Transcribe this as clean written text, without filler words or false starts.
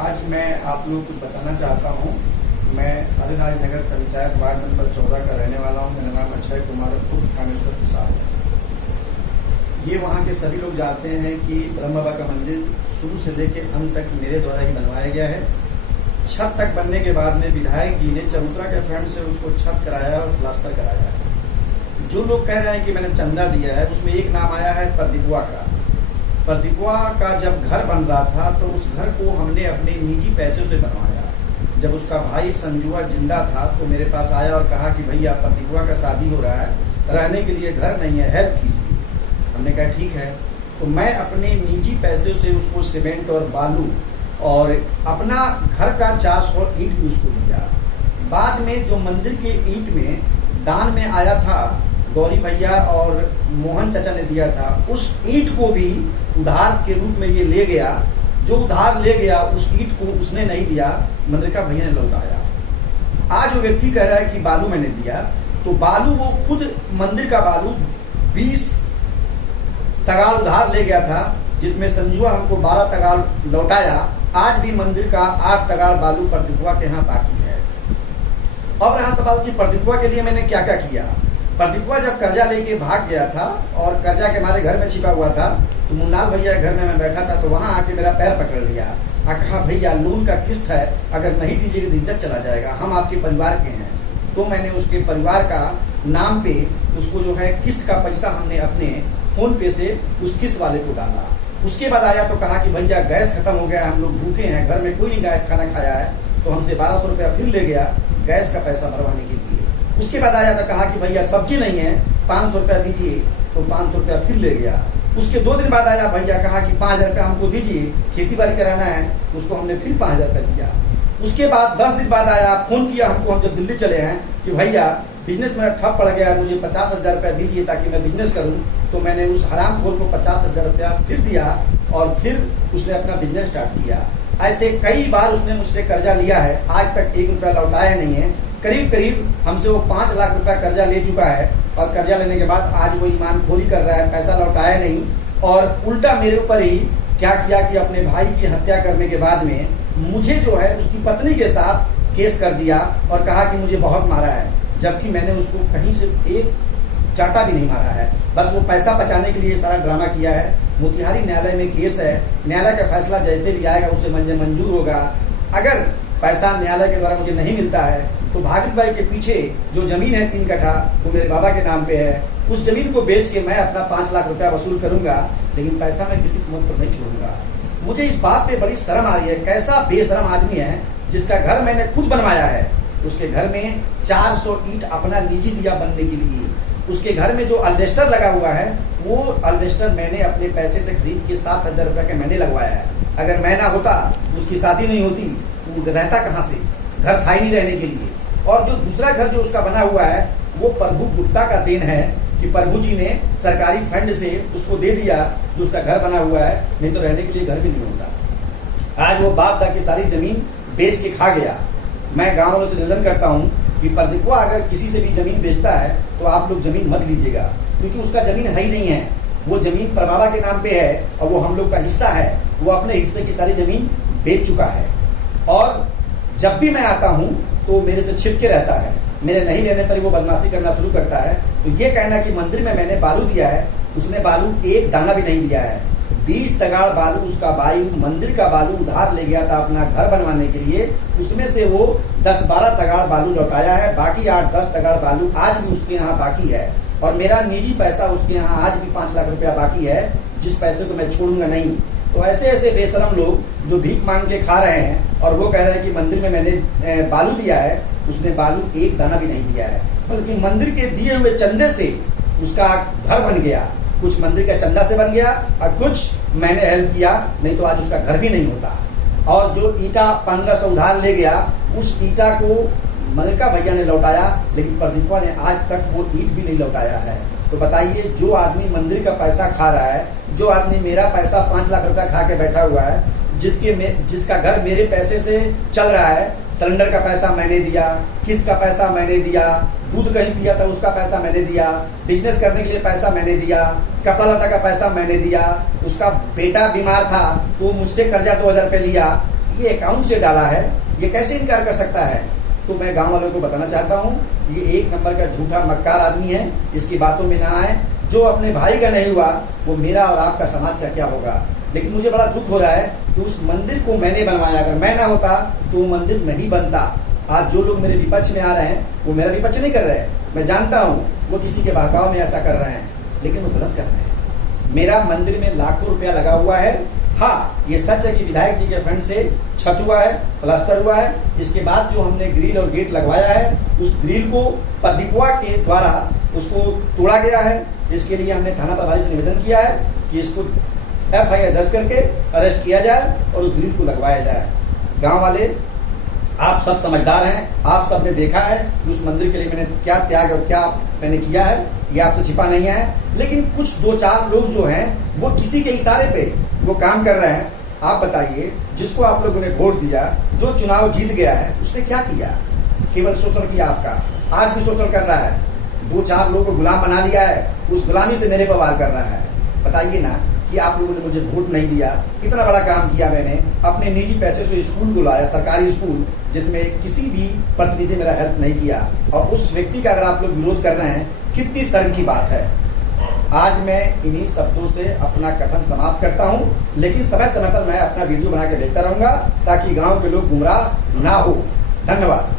आज मैं आप लोग को बताना चाहता हूँ। मैं हरिराज नगर पंचायत वार्ड नंबर 14 का रहने वाला हूँ। मेरा नाम अक्षय कुमार कामेश्वर प्रसाद है। ये वहाँ के सभी लोग जानते हैं कि ब्रह्म बाबा का मंदिर शुरू से लेकर अंत तक मेरे द्वारा ही बनवाया गया है। छत तक बनने के बाद में विधायक जी ने चबूतरा के फ्रंट से उसको छत कराया और प्लास्टर कराया है। जो लोग कह रहे हैं कि मैंने चंदा दिया है, उसमें एक नाम आया है प्रदीपुआ का। प्रदीपुआ का जब घर बन रहा था तो उस घर को हमने अपने निजी पैसे से बनवाया। जब उसका भाई संजुआ जिंदा था तो मेरे पास आया और कहा कि भैया प्रदीपुआ का शादी हो रहा है, रहने के लिए घर नहीं है, हेल्प कीजिए। हमने कहा ठीक है। तो मैं अपने निजी पैसे से उसको सीमेंट और बालू और अपना घर का 400 ईंट भी उसको दिया। बाद में जो मंदिर के ईंट में दान में आया था, गौरी भैया और मोहन चाचा ने दिया था, उस ईंट को भी उधार के रूप में ये ले गया। जो उधार ले गया उस ईंट को उसने नहीं दिया, मंदिर का भैया ने लौटाया। आज वो व्यक्ति कह रहा है कि बालू मैंने दिया, तो बालू वो खुद मंदिर का बालू 20 तगाड़ उधार ले गया था, जिसमें संजुआ हमको 12 तगाड़ लौटाया। आज भी मंदिर का 8 तगाड़ बालू प्रदीपुआ के यहाँ बाकी है। अब रहा सवाल कि प्रदीपुआ के लिए मैंने क्या क्या किया। प्रदीपुआ जब कर्जा लेके भाग गया था और कर्जा के हमारे घर में छिपा हुआ था, तो मुन्नाल भैया घर में मैं बैठा था, तो वहां आके मेरा पैर पकड़ लिया और कहा भैया लोन का किस्त है, अगर नहीं दीजिएगा तो इज्जत चला जाएगा, हम आपके परिवार के हैं। तो मैंने उसके परिवार का नाम पे उसको जो है किस्त का पैसा हमने अपने फोन पे से उस किस्त वाले को डाला। उसके बाद आया तो कहा कि भैया गैस खत्म हो गया, हम लोग भूखे हैं, घर में कोई नहीं गैस खाना खाया है, तो हमसे 1200 रुपया फिर ले गया गैस का पैसा भरवाने के लिए। उसके बाद आया तो कहा कि भैया सब्जी नहीं है, 500 रुपया दीजिए, तो 500 रुपया फिर ले गया। उसके 2 दिन बाद आया भैया, कहा कि 5000 रुपया हमको दीजिए, खेती बाड़ी कराना है, उसको हमने फिर 5000 रुपया दिया। उसके बाद 10 दिन बाद आया, फोन किया हमको, हम जब दिल्ली चले हैं, कि भैया बिजनेस मेरा ठप पड़ गया, मुझे 50,000 रुपया दीजिए ताकि मैं बिजनेस करूं। तो मैंने उस हरामखोर को 50,000 रुपया फिर दिया और फिर उसने अपना बिजनेस स्टार्ट किया। ऐसे कई बार उसने मुझसे कर्जा लिया है, आज तक 1 रुपया लौटाया नहीं है। करीब करीब हमसे वो 5 लाख रुपया कर्जा ले चुका है और कर्जा लेने के बाद आज वो ईमानखोरी कर रहा है, पैसा लौटाया नहीं और उल्टा मेरे ऊपर ही क्या किया कि अपने भाई की हत्या करने के बाद में मुझे जो है उसकी पत्नी के साथ केस कर दिया और कहा कि मुझे बहुत मारा है, जबकि मैंने उसको कहीं से एक चाटा भी नहीं मारा है। बस वो पैसा बचाने के लिए सारा ड्रामा किया है। मोतिहारी न्यायालय में केस है, न्यायालय का फैसला जैसे भी आएगा उससे मंजूर होगा। अगर पैसा न्यायालय के द्वारा मुझे नहीं मिलता है तो भागीरथ भाई के पीछे जो जमीन है 3 कट्ठा, वो मेरे बाबा के नाम पे है, उस जमीन को बेच के मैं अपना 5 लाख रुपया वसूल करूंगा, लेकिन पैसा मैं किसी कीमत पर नहीं छोड़ूंगा। मुझे इस बात पे बड़ी शर्म आ रही है, कैसा बेशरम आदमी है जिसका घर मैंने खुद बनवाया है। उसके घर में 400 ईंट अपना निजी दिया बनने के लिए। उसके घर में जो अल्वेस्टर लगा हुआ है, वो अल्वेस्टर मैंने अपने पैसे से खरीद के 7,000 रुपया के मैंने लगवाया है। अगर मैं ना होता, उसकी शादी नहीं होती, वो रहता कहाँ से, घर था ही नहीं रहने के लिए। और जो दूसरा घर जो उसका बना हुआ है, वो प्रभु गुप्ता का देन है कि प्रभु जी ने सरकारी फंड से उसको दे दिया जो उसका घर बना हुआ है, नहीं तो रहने के लिए घर भी नहीं होता। आज वो बाप दादा की सारी जमीन बेच के खा गया। मैं गाँव वालों से निवेदन करता हूँ कि प्रदीपुआ अगर किसी से भी जमीन बेचता है तो आप लोग जमीन मत लीजिएगा, क्योंकि उसका जमीन है ही नहीं है। वो जमीन प्रबाबा के नाम पे है और वो हम लोग का हिस्सा है। वो अपने हिस्से की सारी जमीन बेच चुका है और जब भी मैं आता हूँ तो मेरे से छिपके रहता है। मेरे नहीं रहने पर वो बदमाशी करना शुरू करता है। तो ये कहना कि मंदिर में मैंने बालू दिया है, उसने बालू एक दाना भी नहीं दिया है। 20 तगाड़ बालू उसका भाई मंदिर का बालू उधार ले गया था अपना घर बनवाने के लिए, उसमें से वो 10-12 तगाड़ बालू लौटाया है। बाकी 8-10 तगाड़ बालू आज भी उसके यहाँ बाकी है और मेरा निजी पैसा उसके यहाँ आज भी 5 लाख रुपया बाकी है, जिस पैसे को मैं छोड़ूंगा नहीं। तो ऐसे ऐसे बेशरम लोग जो भीख मांग के खा रहे हैं और वो कह रहे हैं कि मंदिर में मैंने बालू दिया है, उसने बालू एक दाना भी नहीं दिया है, बल्कि मंदिर के दिए हुए चंदे से उसका घर बन गया। कुछ मंदिर का चंदा से बन गया और कुछ मैंने हेल्प किया, नहीं तो आज उसका घर भी नहीं होता। और जो ईटा 1500 उधार ले गया, उस ईटा को मंदिर का भैया ने लौटाया, लेकिन प्रदीपुआ ने आज तक वो ईट भी नहीं लौटाया है। तो बताइए, जो आदमी मंदिर का पैसा खा रहा है, जो आदमी मेरा पैसा 5 लाख रुपया खा के बैठा हुआ है, जिसका घर मेरे पैसे से चल रहा है, सिलेंडर का पैसा मैंने दिया, किस्त का पैसा मैंने दिया, दूध कहीं पिया था उसका पैसा मैंने दिया, बिजनेस करने के लिए पैसा मैंने दिया, कपड़ा लता का पैसा मैंने दिया, उसका बेटा बीमार था तो मुझसे कर्जा 2000 रुपये लिया। ये अकाउंट से डाला है, ये कैसे इनकार कर सकता है? तो मैं गांव वालों को बताना चाहता हूँ, ये एक नंबर का झूठा मक्कार आदमी है, इसकी बातों में ना आए। जो अपने भाई का नहीं हुआ वो मेरा और आपका समाज का क्या होगा? लेकिन मुझे बड़ा दुख हो रहा है कि उस मंदिर को मैंने बनवाया, अगर मैं ना होता तो वो मंदिर नहीं बनता। आज जो लोग मेरे विपक्ष में आ रहे हैं वो मेरा विपक्ष नहीं कर रहे हैं, मैं जानता हूँ वो किसी के बहकाव में ऐसा कर रहे हैं, लेकिन वो गलत कर रहे हैं। मेरा मंदिर में लाखों रुपया लगा हुआ है। हाँ, ये सच है कि विधायक जी के फंड से छत हुआ है, प्लास्टर हुआ है। इसके बाद जो हमने ग्रिल और गेट लगवाया है, उस ग्रिल को पदिकुआ के द्वारा उसको तोड़ा गया है। इसके लिए हमने थाना प्रभारी से निवेदन किया है कि इसको FIR दर्ज करके अरेस्ट किया जाए और उस ग्रिल को लगवाया जाए। गांव वाले, आप सब समझदार हैं, आप सब ने देखा है उस मंदिर के लिए मैंने क्या त्याग और क्या मैंने किया है, ये आपसे छिपा नहीं है। लेकिन कुछ 2-4 लोग जो हैं वो किसी के इशारे पे वो काम कर रहे हैं। आप बताइए, जिसको आप लोगों ने वोट दिया, जो चुनाव जीत गया है, उसने क्या किया? केवल शोषण किया आपका, आज भी शोषण कर रहा है। 2-4 लोगों को गुलाम बना लिया है, उस गुलामी से मेरे पर वार कर रहा है। बताइए ना कि आप लोगों ने मुझे वोट नहीं दिया, इतना बड़ा काम किया मैंने, अपने निजी पैसे से स्कूल को लाया, सरकारी स्कूल, जिसमें किसी भी प्रतिनिधि मेरा हेल्प नहीं किया, और उस व्यक्ति का अगर आप लोग विरोध कर रहे हैं, कितनी शर्म की बात है। आज मैं इन्हीं शब्दों से अपना कथन समाप्त करता हूं, लेकिन समय समय पर मैं अपना वीडियो बना के देखता रहूंगा ताकि गांव के लोग गुमराह ना हो। धन्यवाद।